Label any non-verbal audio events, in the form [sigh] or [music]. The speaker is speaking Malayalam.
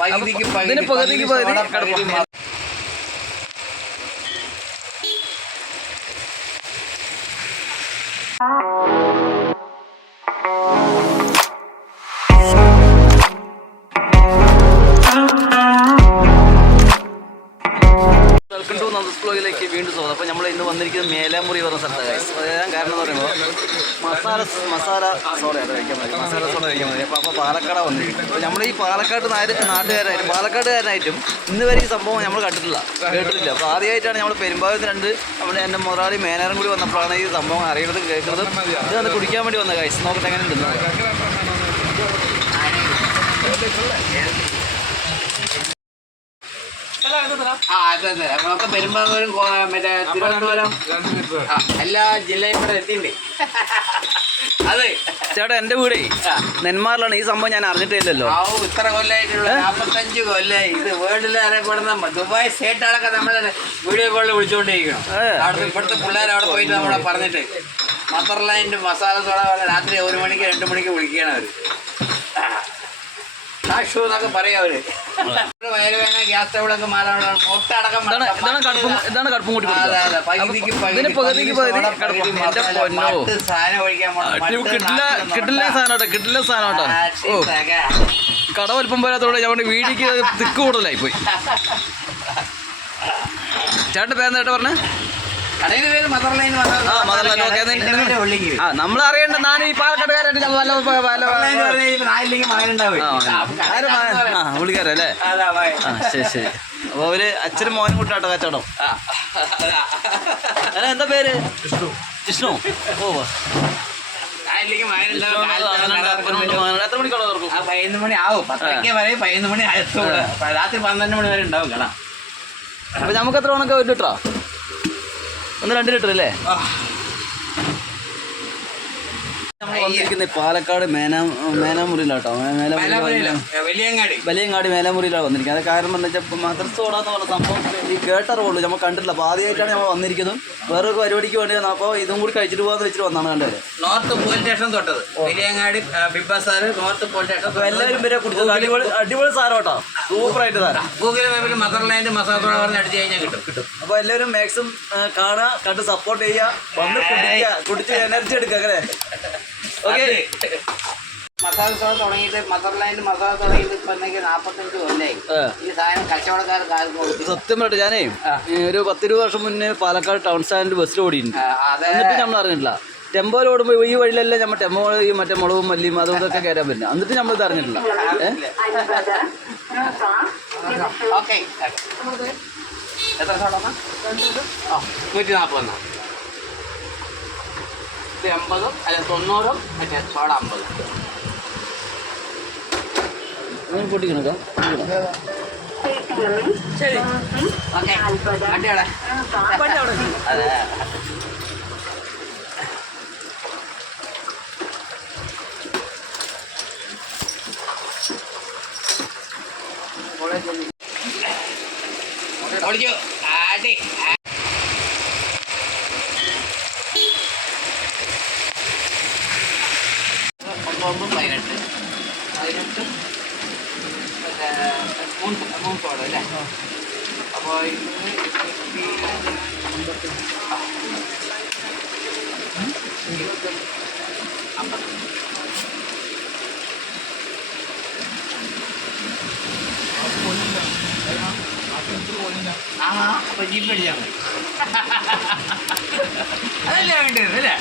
പകുതിക്ക് പകുതി. വെൽക്കം ടു നന്ദസ് ബ്ലോഗിലേക്ക് വീണ്ടും സ്വാഗതം. അപ്പോൾ നമ്മൾ ഇന്ന് വന്നിരിക്കുന്നത് മേലാമുറി പറഞ്ഞ സ്ഥലത്താണ് കാരണം എന്ന് പറയുമ്പോൾ മസാല മസാല സോഡ അത് കഴിക്കാൻ മതി. മസാല സോഡ കഴിക്കാൻ മതി. അപ്പോൾ അപ്പോൾ പാലക്കാട് വന്നു അപ്പോൾ നമ്മൾ ഈ പാലക്കാട് നാട്ടുകാരായിട്ടും പാലക്കാട്ടുകാരനായിട്ടും ഇന്ന് വരെ ഈ സംഭവം നമ്മൾ കണ്ടിട്ടില്ല കേട്ടിട്ടില്ല. അപ്പോൾ ആദ്യമായിട്ടാണ് നമ്മൾ പെരുമ്പാവത്ത് രണ്ട് നമ്മുടെ എന്റെ മുതലാളി മേനേറും കൂടി വന്നപ്പോഴാണ് ഈ സംഭവം അറിയുന്നത് കേൾക്കുന്നത്. ഇത് അത് കുടിക്കാൻ വേണ്ടി വന്ന കാഴ്ച നോക്കട്ടെ എങ്ങനെ ഉണ്ടെന്ന് ആ, അതെ, അതെ. നമ്മളൊക്കെ പെരുമ്പാവൂരും മറ്റേ തിരുവനന്തപുരം എല്ലാ ജില്ലയും കൂടെ എത്തിയിട്ടുണ്ട്. അതെ. ചേട്ടാ എന്റെ വീടേ. നെന്മാറിലാണ്. ഈ സംഭവം ഞാൻ അറിഞ്ഞിട്ടില്ലല്ലോ. ആ ഇത്ര കൊല്ലായിട്ടുള്ള നാപ്പത്തഞ്ച് കൊല്ലായി. ഇത് വേൾഡിൽ അറിയപ്പെടുന്ന ദുബായ് സ്റ്റേറ്റുകളൊക്കെ നമ്മളെ വീഡിയോ കോളിൽ വിളിച്ചുകൊണ്ടിരിക്കണം. അവിടുത്തെ ഇവിടുത്തെ പിള്ളേർ അവിടെ പോയിട്ട് നമ്മളെ പറഞ്ഞിട്ട്. മദർലാൻഡ് മസാല സോഡ രാത്രി ഒരു മണിക്ക് രണ്ട് മണിക്ക് വിളിക്കുകയാണ് അവർ. സാക്ഷു എന്നൊക്കെ പറയാ അവർ. വയറുവേന ഗ്യാസ് ഒട്ടടക്കം ഇതാണ് ഇതാണ് കടുപ്പും കടുപ്പും കൂട്ടി. പകുതിക്ക് പകുതി, പകുതിക്ക് പകുതി. മട്ട് സാധനം ഒഴിക്കാൻ കിട്ടില്ല സാധനം കിട്ടില്ല സാധനം ഓ. കട വലിപ്പം പോരാത്തോടെ ഞാൻ വീടിക്ക് തിക്ക് കൂടുതലായി പോയി. [laughs] ചേട്ടൻ പേര് ചേട്ടാ പറഞ്ഞേ? നമ്മൾ അറിയണ്ട ഞാൻ ഈ പാലക്കാട്ടുകാരായിട്ട് മകനുണ്ടാവും. ആ. ശരി ശരി. അപ്പൊ അവർ അച്ഛനും മോനും കൂട്ടാട്ടോ കച്ചവടം? എന്താ പേര്? വിഷ്ണു. ഓ എത്ര തുറക്കും? പതിനൊന്ന് മണി ആവും. വരെ പതിനൊന്ന് മണി രാത്രി പന്ത്രണ്ട് മണി വരെ ഉണ്ടാവും കട. അപ്പൊ നമുക്ക് എത്ര ഉണക്ക ഒരു ലിറ്ററാ? ഒന്ന് രണ്ട് ലിറ്റർ അല്ലേ? വന്നിരിക്കുന്നത് പാലക്കാട് മേനാ മേനാമുറിയിലാട്ടോ? വലിയങ്ങാടി. വലിയങ്ങാടി മേലാമുറിയിലാണ് വന്നിരിക്കുന്നത്. അത് കാരണം എന്താ വെച്ചാൽ മദ്രസ് ഓടാന്ന് പറഞ്ഞ സംഭവം ഈ കേട്ടറിവുള്ളൂ നമ്മൾ കണ്ടിട്ടില്ല. അപ്പോൾ ആദ്യമായിട്ടാണ് നമ്മൾ വന്നിരിക്കുന്നത്. വേറെ ഒരു പരിപാടിക്ക് വേണ്ടി വന്നാൽ അപ്പോൾ ഇതും കൂടി കഴിച്ചിട്ട് പോകാന്ന് വെച്ചിട്ട് വന്നാണ് കണ്ടത്. നോർത്ത് പോലീസ് സ്റ്റേഷൻ തൊട്ടത്. Valiyangadi big big Bazaar north police station എല്ലാവരും വരെ കുടിച്ചത്. അടിപൊളി അടിപൊളി സാധനം കേട്ടോ. സൂപ്പറായിട്ട് സാധനം. ഗൂഗിൾ മാപ്പിൽ മദർലാൻഡ് മസാല പറഞ്ഞ് അടിച്ചു കഴിഞ്ഞാൽ കിട്ടും. കിട്ടും. അപ്പോൾ എല്ലാവരും മാക്സിമം കാണുക കണ്ട് സപ്പോർട്ട് ചെയ്യുക. വന്ന് കുടിക്കുക. കുടിച്ച് എനർജി എടുക്കുക അങ്ങനെ ഓക്കെ. മസാല സോഡ തുടങ്ങിയിട്ട് മദർലാൻഡ് മസാല തുടങ്ങിയിട്ട് ഇപ്പൊ എന്തെങ്കിലും നാപ്പത്തഞ്ച് കൊല്ലായി. ഈ സാധനം കച്ചവടക്കാർക്ക് ആർക്കും സത്യം പറഞ്ഞു ഞാനേ ഒരു പത്തിരുപത് വർഷം മുന്നേ പാലക്കാട് ടൗൺ സ്റ്റാൻഡിൽ ബസ്സിൽ ഓടിയിട്ടുണ്ട് എന്നിട്ട് നമ്മൾ അറിഞ്ഞിട്ടില്ല. ടെമ്പോയിൽ ഓടുമ്പോൾ ഈ വഴിയിലെല്ലാം നമ്മൾ ടെമ്പോ ഈ മറ്റേ മുളകും മല്ലിയും അതുകൊണ്ടൊക്കെ കയറാൻ പറ്റില്ല എന്നിട്ട് നമ്മൾ ഇത് അറിഞ്ഞിട്ടില്ല. ഏഹ് ഓക്കെ. എത്ര നൂറ്റി നാൽപ്പതെണ്ണ ഇത് എൺപതും അല്ല തൊണ്ണൂറും മറ്റേ സോഡ അമ്പതും? പൊട്ടിക്കണോ ശരി. ഓക്കെ. അതെ. ഓടിക്കോ. ആട്ടി ഒമ്പതും പതിനെട്ട് പതിനെട്ട് മറ്റേ മൂന്ന് മൂന്ന് സോഡ അല്ലേ അപ്പോൾ ഇന്ന് ഇരുപത്തി ഇരുപത്തൊന്ന് അമ്പത് ആ അപ്പോൾ ജീപ്പ് അടിച്ചാൽ മതി അതല്ലേ വേണ്ടത് അല്ലേ